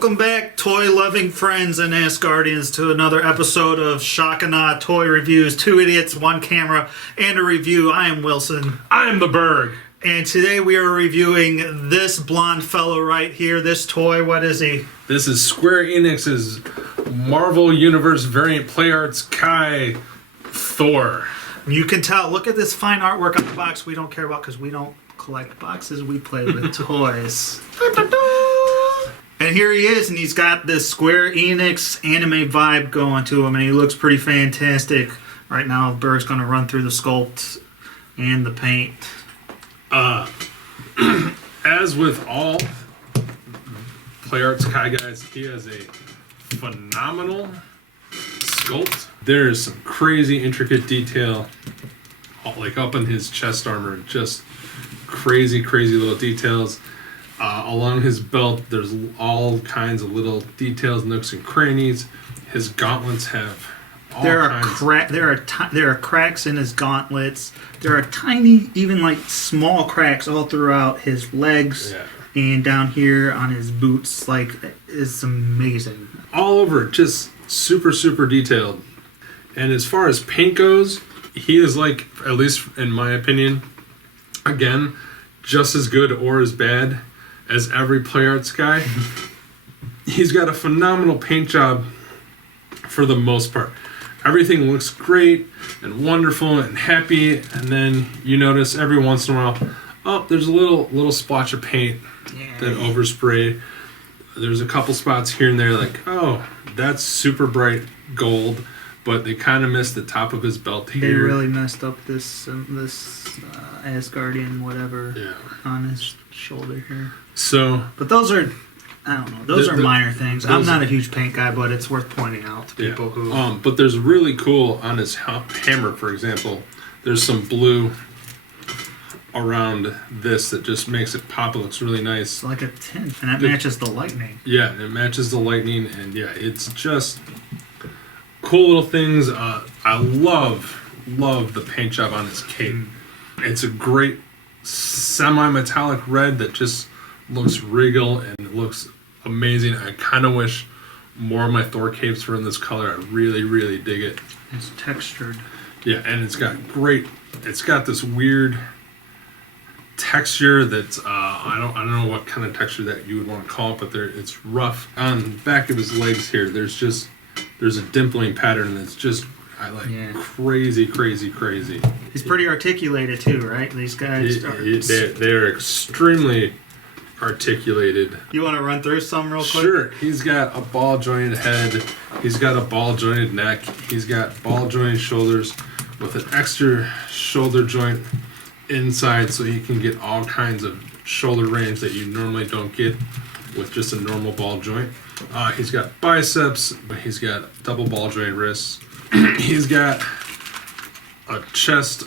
Welcome back, toy-loving friends and Asgardians, to another episode of Shock and Awe Toy Reviews. Two idiots, one camera, and a review. I am Wilson. I'm the Berg. And today we are reviewing this blonde fellow right here. This toy, what is he? This is Square Enix's Marvel Universe variant Play Arts Kai Thor. You can tell. Look at this fine artwork on the box we don't care about because we don't collect boxes. We play with toys. And here he is, and he's got this Square Enix anime vibe going to him, and he looks pretty fantastic. Right now, Berg's going to run through the sculpt and the paint. As with all Play Arts Kai guys, he has a phenomenal sculpt. There is some crazy intricate detail, like up in his chest armor, just crazy little details. Along his belt, there's all kinds of little details, nooks and crannies. His gauntlets have all kinds. There are cracks in his gauntlets. There are tiny, even like small cracks all throughout his legs and down here on his boots. Like, it's amazing. All over, just super detailed. And as far as paint goes, he is, like, at least in my opinion, again, just as good or as bad as every Play Arts guy. He's got a phenomenal paint job for the most part. Everything looks great and wonderful and happy, and then you notice every once in a while, oh, there's a little splotch of paint that overspray. There's a couple spots here and there like, oh, that's super bright gold, but they kind of missed the top of his belt here. They really messed up this Asgardian whatever on his shoulder here. So, but those are, I don't know, those are minor things. I'm not a huge paint guy, but it's worth pointing out to people who. But there's really cool on his hammer, for example. There's some blue around this that just makes it pop. It looks really nice. It's like a tint, and that matches the lightning. Yeah, it matches the lightning, and yeah, it's just cool little things. I love the paint job on his cape. It's a great semi-metallic red that just looks regal and it looks amazing. I kind of wish more of my Thor capes were in this color. I really dig it. It's textured. Yeah, and it's got this weird texture that's I don't know what kind of texture that you would want to call it, but it's rough. On the back of his legs here, there's a dimpling pattern that's just crazy. He's pretty articulated too, right? These guys they're extremely articulated. You want to run through some real quick? Sure. He's got a ball jointed head. He's got a ball jointed neck. He's got ball jointed shoulders with an extra shoulder joint inside, so he can get all kinds of shoulder range that you normally don't get with just a normal ball joint. He's got biceps. He's got double ball joint wrists. He's got a chest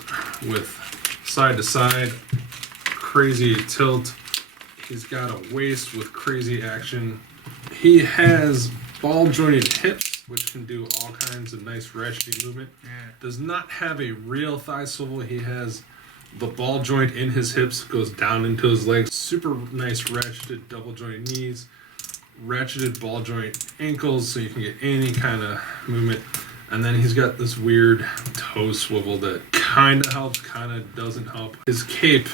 with side to side crazy tilt. He's got a waist with crazy action. He has ball jointed hips, which can do all kinds of nice ratchety movement. Does not have a real thigh swivel. He has the ball joint in his hips, goes down into his legs. Super nice ratcheted double joint knees, ratcheted ball joint ankles, so you can get any kind of movement. And then he's got this weird toe swivel that kind of helps, kind of doesn't help. His cape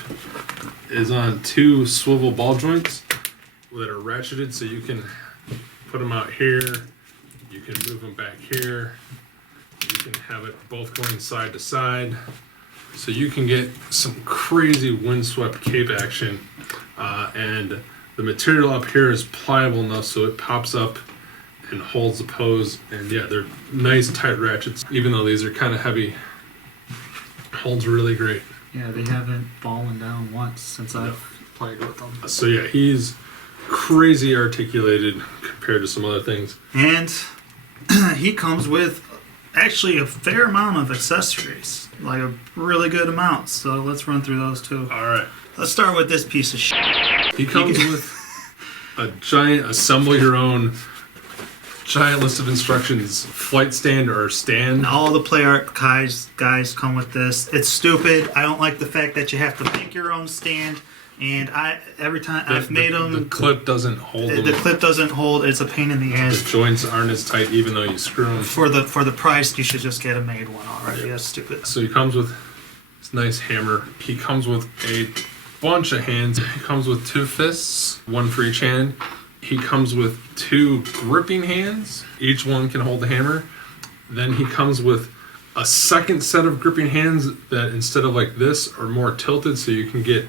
is on two swivel ball joints that are ratcheted, so you can put them out here, you can move them back here, you can have it both going side to side. So you can get some crazy windswept cape action. And the material up here is pliable enough so it pops up and holds the pose, and they're nice tight ratchets. Even though these are kind of heavy, holds really great. Yeah, they haven't fallen down once since I've played with them. So he's crazy articulated compared to some other things. And he comes with actually a fair amount of accessories, like a really good amount. So let's run through those too. All right. Let's start with this piece of shit. He comes with a giant assemble your own giant list of instructions, flight stand or stand. All the Play Art guys come with this. It's stupid. I don't like the fact that you have to make your own stand. And every time I've made them, the clip doesn't hold them. The clip doesn't hold. It's a pain in the ass. The joints aren't as tight, even though you screw them. For the price, you should just get a made one already. Yeah. That's stupid. So he comes with this nice hammer. He comes with a bunch of hands. He comes with 2 fists, 1 for each hand. He comes with 2 gripping hands. Each one can hold the hammer. Then he comes with a second set of gripping hands that instead of like this are more tilted, so you can get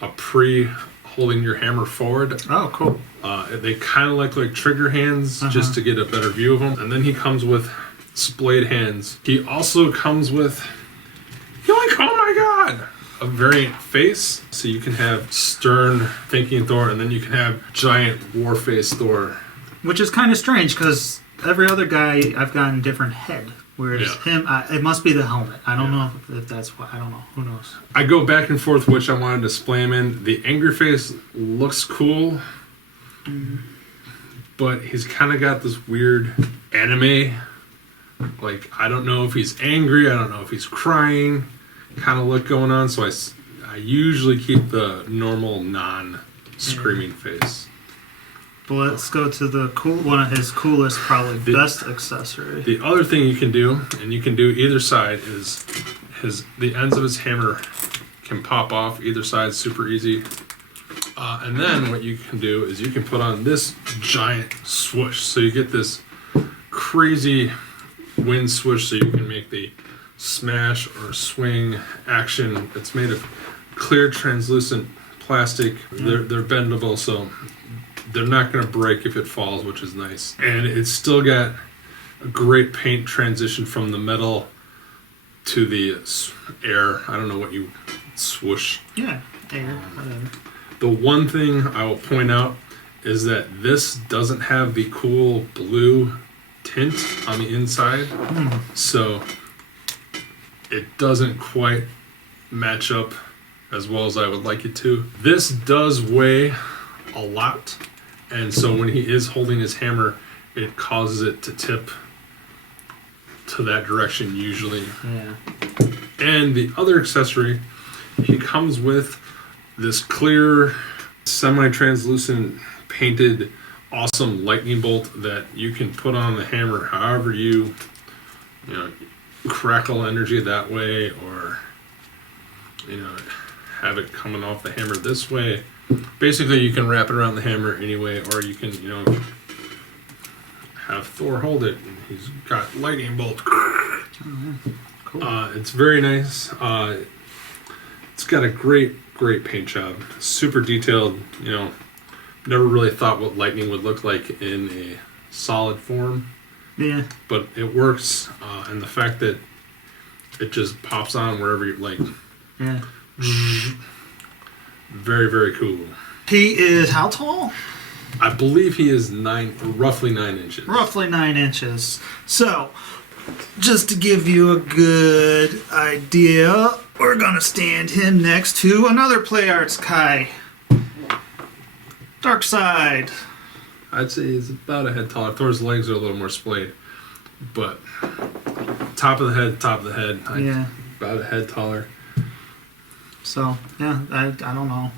a holding your hammer forward. Oh, cool. They kind of like trigger hands, just to get a better view of them. And then he comes with splayed hands. He also comes with, oh my god, a variant face. So you can have stern thinking Thor, and then you can have giant war face Thor. Which is kind of strange, because every other guy I've gotten different head. Whereas him, it must be the helmet. I don't know if that's what. I don't know. Who knows? I go back and forth which I want to display him in. The angry face looks cool, but he's kind of got this weird anime. Like, I don't know if he's angry. I don't know if he's crying. Kind of look going on. So I usually keep the normal non-screaming face. But let's go to the one of his coolest, probably best accessory. The other thing you can do, and you can do either side, is the ends of his hammer can pop off either side, super easy. And then what you can do is you can put on this giant swoosh, so you get this crazy wind swoosh, so you can make the smash or swing action. It's made of clear, translucent plastic. They're bendable, so they're not going to break if it falls, which is nice. And it's still got a great paint transition from the metal to the air. I don't know what you swoosh. Yeah, air, whatever. The one thing I will point out is that this doesn't have the cool blue tint on the inside. So it doesn't quite match up as well as I would like it to. This does weigh a lot. And so when he is holding his hammer, it causes it to tip to that direction usually. Yeah. And the other accessory, he comes with this clear, semi-translucent, painted, awesome lightning bolt that you can put on the hammer however you crackle energy that way, or have it coming off the hammer this way. Basically, you can wrap it around the hammer anyway, or you can, have Thor hold it. And he's got lightning bolt. Cool. It's very nice. It's got a great paint job. Super detailed. Never really thought what lightning would look like in a solid form. Yeah. But it works, and the fact that it just pops on wherever you like. Yeah. Very, very cool. He is how tall? I believe he is roughly 9 inches. Roughly 9 inches. So, just to give you a good idea, we're gonna stand him next to another Play Arts Kai. Dark Side. I'd say he's about a head taller. Thor's legs are a little more splayed, but top of the head. Yeah. About a head taller. So, yeah, I don't know.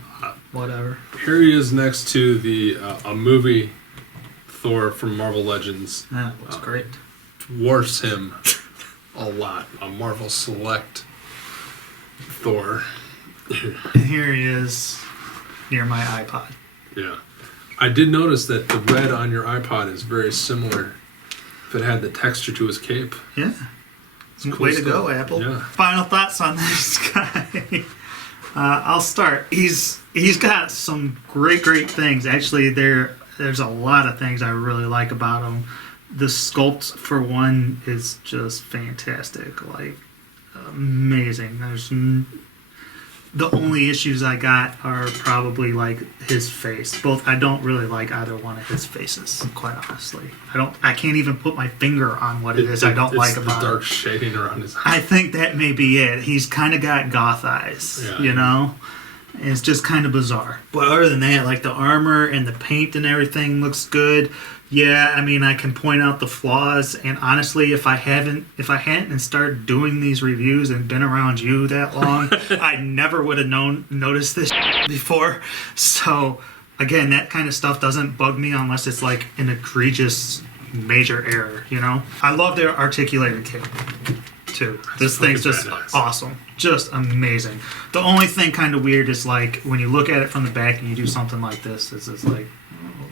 Whatever. Here he is next to the a movie Thor from Marvel Legends. That looks great. Dwarfs him a lot. A Marvel Select Thor. And here he is near my iPod. Yeah. I did notice that the red on your iPod is very similar if it had the texture to his cape. Yeah. Cool Way to stuff. go, Apple. Yeah. Final thoughts on this guy. I'll start. He's got some great things. Actually, there's a lot of things I really like about him. The sculpt, for one, is just fantastic. Like, amazing. The only issues I got are probably like his face. I don't really like either one of his faces, quite honestly. I can't even put my finger on what it is I don't like about the dark it. shading around his eyes. I think that may be it. He's kind of got goth eyes, It's just kind of bizarre. But other than that, like the armor and the paint and everything looks good. Yeah, I mean, I can point out the flaws, and honestly, if I hadn't started doing these reviews and been around you that long, I never would have noticed this before. So, again, that kind of stuff doesn't bug me unless it's like an egregious major error, you know? I love their articulated kit, too. This thing's just awesome. Just amazing. The only thing kind of weird is, like, when you look at it from the back and you do something like this, it's just like,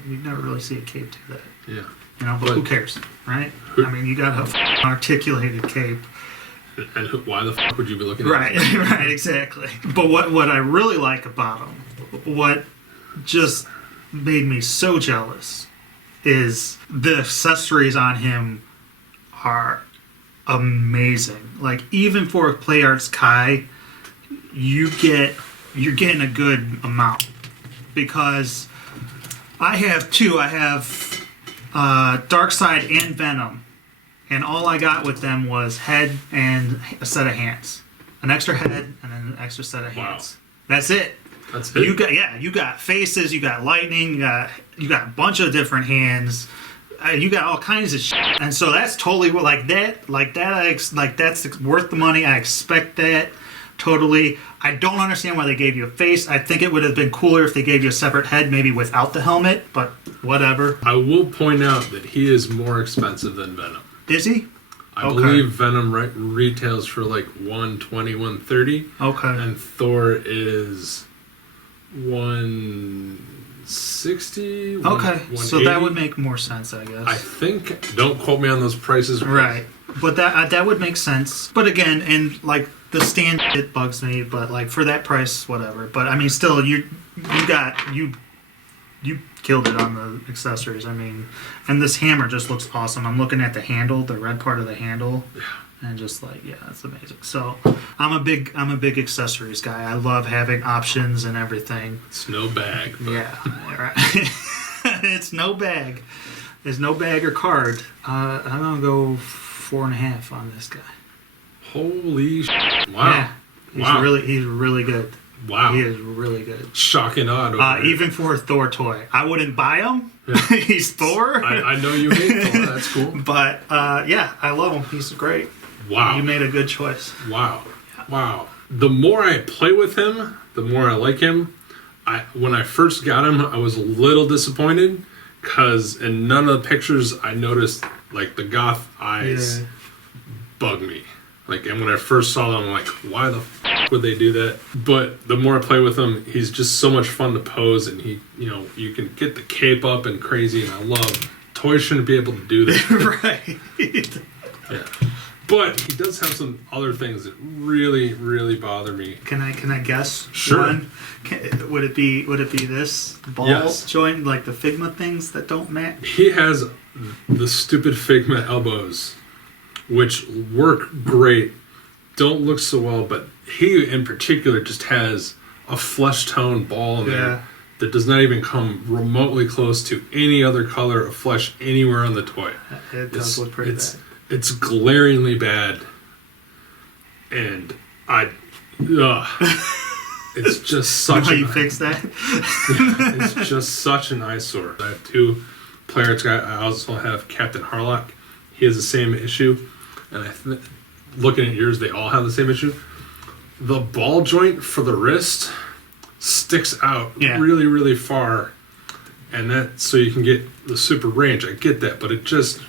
you never really see a cape do that. Yeah. You know, but who cares, right? I mean, you got an articulated cape. And why the fuck would you be looking at Right, right, exactly. But what I really like about him, what just made me so jealous, is the accessories on him are amazing. Like, even for a Play Arts Kai, you're getting a good amount. Because I have two. I have Darkseid and Venom, and all I got with them was head and a set of hands, an extra head and then an extra set of hands. Wow. That's it. That's it. You got faces, you got lightning, you got a bunch of different hands, you got all kinds of shit. And so that's totally like that. That's worth the money. I expect that. Totally. I don't understand why they gave you a face. I think it would have been cooler if they gave you a separate head, maybe without the helmet, but whatever. I will point out that he is more expensive than Venom. Is he? I believe Venom retails for like $120, $130. Okay. And Thor is $160. Okay. So that would make more sense, I guess. I think. Don't quote me on those prices. Right. But that would make sense. But again, and like the stand it bugs me, but like for that price, whatever. But I mean, still, you killed it on the accessories. I mean, and this hammer just looks awesome. I'm looking at the handle, the red part of the handle, and just like, yeah, it's amazing. So I'm a big accessories guy. I love having options and everything. It's no bag. But. Yeah, right. It's no bag. There's no bag or card. I'm gonna go 4.5 on this guy. Holy shit. Wow. Yeah, he's really good. Wow. He is really good. Shocking odd. Even for a Thor toy. I wouldn't buy him. Yeah. He's Thor. I know you hate Thor. That's cool. But, yeah, I love him. He's great. Wow. You made a good choice. Wow. Yeah. Wow. The more I play with him, the more I like him. When I first got him, I was a little disappointed because in none of the pictures I noticed, like, the goth eyes bug me. Like, and when I first saw them, I'm like, why the f*** would they do that? But the more I play with him, he's just so much fun to pose, and he, you know, you can get the cape up and crazy, and I love. Toys shouldn't be able to do that. Right. Yeah. But he does have some other things that really, really bother me. Can I guess? Sure. One? Would it be this ball joint, like the Figma things that don't match? He has the stupid Figma elbows, which work great, don't look so well, but he in particular just has a flesh tone ball in there that does not even come remotely close to any other color of flesh anywhere on the toy. It does look pretty bad. It's glaringly bad, and it's just such. How you fix that? It's just such an eyesore. I have two players. I also have Captain Harlock. He has the same issue. And looking at yours, they all have the same issue. The ball joint for the wrist sticks out really, really far, and that so you can get the super range. I get that, but it just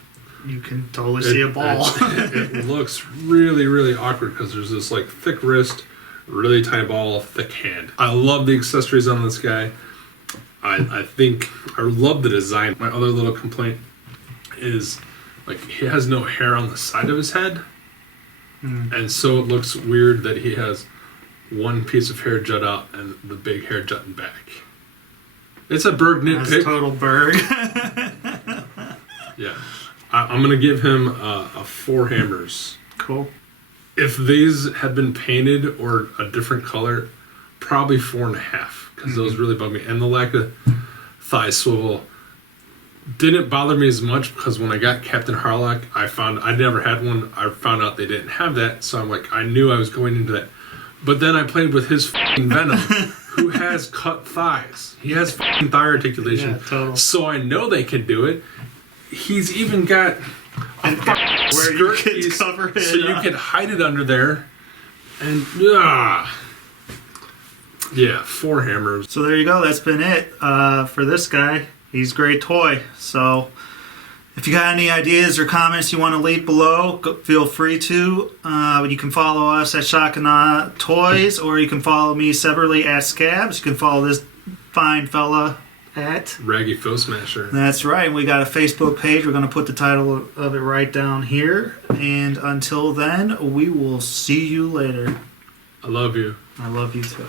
you can totally see a ball. It looks really, really awkward because there's this like thick wrist, really tiny ball, thick hand. I love the accessories on this guy. I think I love the design. My other little complaint is. Like, he has no hair on the side of his head, and so it looks weird that he has one piece of hair jut out and the big hair jutting back. It's a Berg nitpick. That's total Berg. Yeah. I'm going to give him a 4 hammers. Cool. If these had been painted or a different color, probably 4.5, because those really bug me. And the lack of thigh swivel didn't bother me as much because when I got Captain Harlock, I never had one. I found out they didn't have that, so I'm like, I knew I was going into that. But then I played with his f***ing Venom, who has cut thighs. He has f***ing thigh articulation. Yeah, totally. So I know they can do it. he's even got And where you skirt can piece cover it so you up. can hide it under there. And yeah, 4 hammers. So there you go. That's been it for this guy. He's a great toy. So if you got any ideas or comments you want to leave below, feel free to. You can follow us at Shakana Toys, or you can follow me separately at Scabs. You can follow this fine fella at Raggy Foe Smasher. That's right. We got a Facebook page. We're going to put the title of it right down here. And until then, we will see you later. I love you. I love you too.